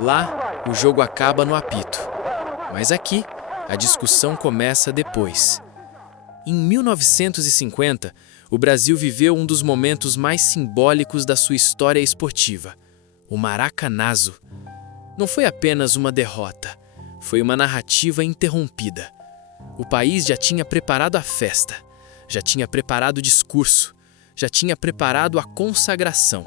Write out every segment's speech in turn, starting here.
Lá, o jogo acaba no apito. Mas aqui, a discussão começa depois. Em 1950, o Brasil viveu um dos momentos mais simbólicos da sua história esportiva, o Maracanazo. Não foi apenas uma derrota, foi uma narrativa interrompida. O país já tinha preparado a festa, já tinha preparado o discurso, já tinha preparado a consagração.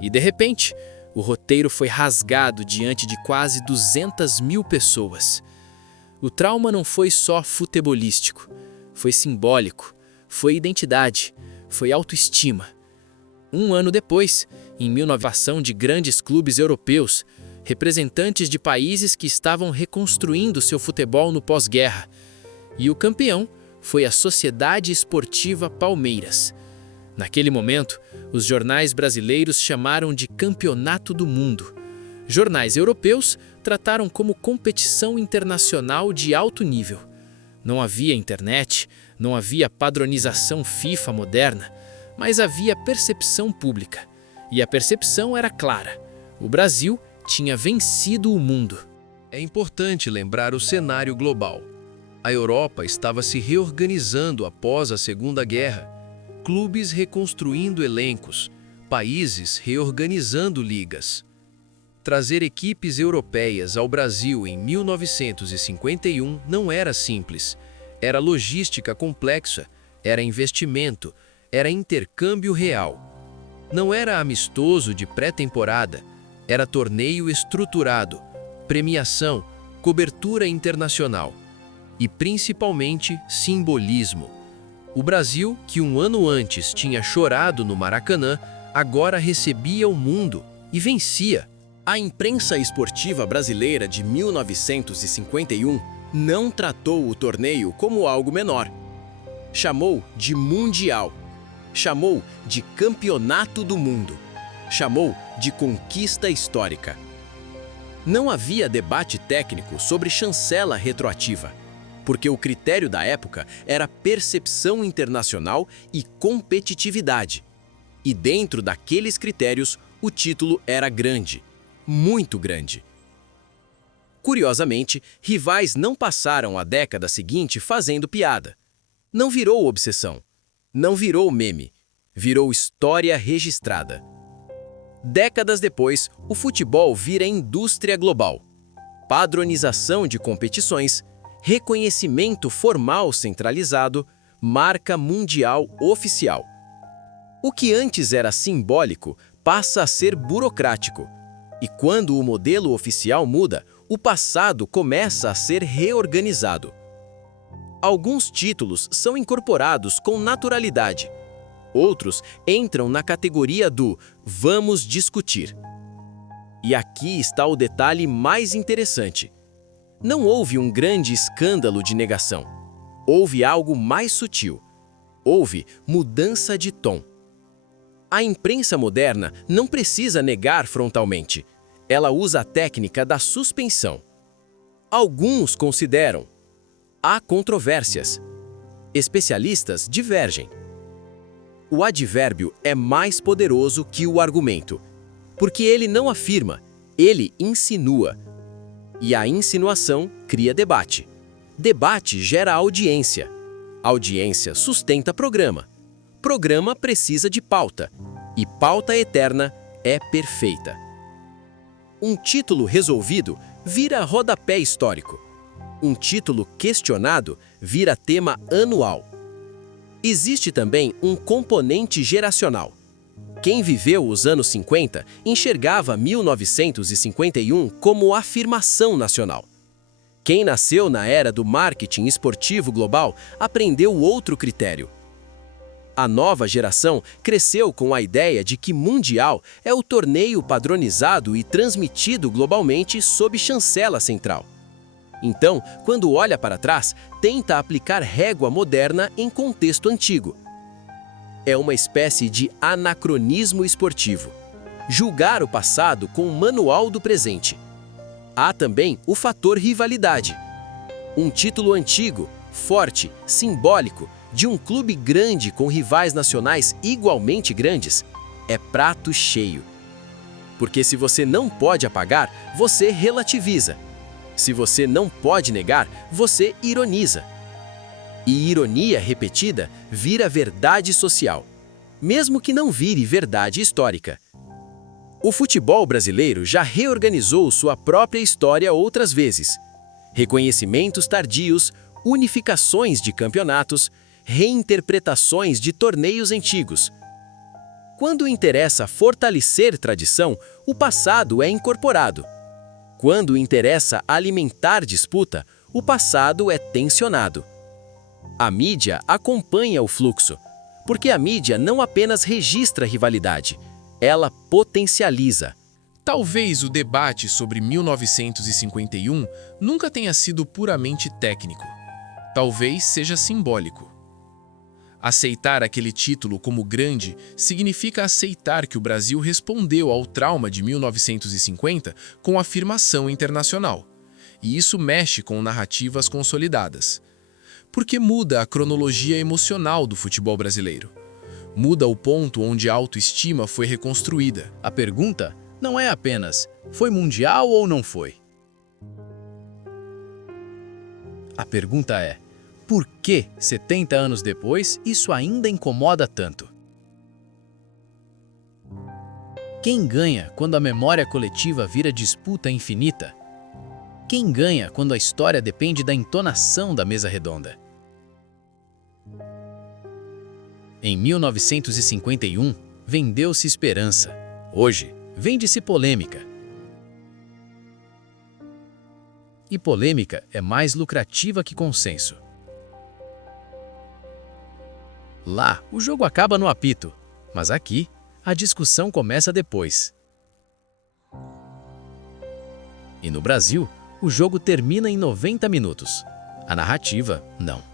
E, de repente, o roteiro foi rasgado diante de quase 200 mil pessoas. O trauma não foi só futebolístico, foi simbólico, foi identidade, foi autoestima. Um ano depois, em 1900, de grandes clubes europeus, representantes de países que estavam reconstruindo seu futebol no pós-guerra. E o campeão foi a Sociedade Esportiva Palmeiras. Naquele momento, os jornais brasileiros chamaram de Campeonato do Mundo. Jornais europeus trataram como competição internacional de alto nível. Não havia internet, não havia padronização FIFA moderna, mas havia percepção pública. E a percepção era clara: o Brasil tinha vencido o mundo. É importante lembrar o cenário global. A Europa estava se reorganizando após a Segunda Guerra, clubes reconstruindo elencos, países reorganizando ligas. Trazer equipes europeias ao Brasil em 1951 não era simples. Era logística complexa, era investimento, era intercâmbio real. Não era amistoso de pré-temporada, era torneio estruturado, premiação, cobertura internacional e, principalmente, simbolismo. O Brasil, que um ano antes tinha chorado no Maracanã, agora recebia o mundo e vencia. A imprensa esportiva brasileira de 1951 não tratou o torneio como algo menor. Chamou de Mundial, chamou de Campeonato do Mundo, chamou de conquista histórica. Não havia debate técnico sobre chancela retroativa, porque o critério da época era percepção internacional e competitividade. E dentro daqueles critérios, o título era grande, muito grande. Curiosamente, rivais não passaram a década seguinte fazendo piada. Não virou obsessão, não virou meme, virou história registrada. Décadas depois, o futebol vira indústria global. Padronização de competições, reconhecimento formal centralizado, marca mundial oficial. O que antes era simbólico passa a ser burocrático. E quando o modelo oficial muda, o passado começa a ser reorganizado. Alguns títulos são incorporados com naturalidade. Outros entram na categoria do "vamos discutir". E aqui está o detalhe mais interessante. Não houve um grande escândalo de negação. Houve algo mais sutil. Houve mudança de tom. A imprensa moderna não precisa negar frontalmente. Ela usa a técnica da suspensão. Alguns consideram. Há controvérsias. Especialistas divergem. O advérbio é mais poderoso que o argumento, porque ele não afirma, ele insinua. E a insinuação cria debate. Debate gera audiência. Audiência sustenta programa. Programa precisa de pauta. E pauta eterna é perfeita. Um título resolvido vira rodapé histórico. Um título questionado vira tema anual. Existe também um componente geracional. Quem viveu os anos 50 enxergava 1951 como afirmação nacional. Quem nasceu na era do marketing esportivo global aprendeu outro critério. A nova geração cresceu com a ideia de que Mundial é o torneio padronizado e transmitido globalmente sob chancela central. Então, quando olha para trás, tenta aplicar régua moderna em contexto antigo. É uma espécie de anacronismo esportivo. Julgar o passado com o manual do presente. Há também o fator rivalidade. Um título antigo, forte, simbólico, de um clube grande com rivais nacionais igualmente grandes, é prato cheio. Porque se você não pode apagar, você relativiza. Se você não pode negar, você ironiza. E ironia repetida vira verdade social, mesmo que não vire verdade histórica. O futebol brasileiro já reorganizou sua própria história outras vezes. Reconhecimentos tardios, unificações de campeonatos, reinterpretações de torneios antigos. Quando interessa fortalecer tradição, o passado é incorporado. Quando interessa alimentar disputa, o passado é tensionado. A mídia acompanha o fluxo, porque a mídia não apenas registra rivalidade, ela potencializa. Talvez o debate sobre 1951 nunca tenha sido puramente técnico. Talvez seja simbólico. Aceitar aquele título como grande significa aceitar que o Brasil respondeu ao trauma de 1950 com afirmação internacional. E isso mexe com narrativas consolidadas. Porque muda a cronologia emocional do futebol brasileiro. Muda o ponto onde a autoestima foi reconstruída. A pergunta não é apenas, foi mundial ou não foi? A pergunta é, por que, 70 anos depois, isso ainda incomoda tanto? Quem ganha quando a memória coletiva vira disputa infinita? Quem ganha quando a história depende da entonação da mesa redonda? Em 1951, vendeu-se esperança. Hoje, vende-se polêmica. E polêmica é mais lucrativa que consenso. Lá, o jogo acaba no apito, mas aqui, a discussão começa depois. E no Brasil, o jogo termina em 90 minutos. A narrativa, não.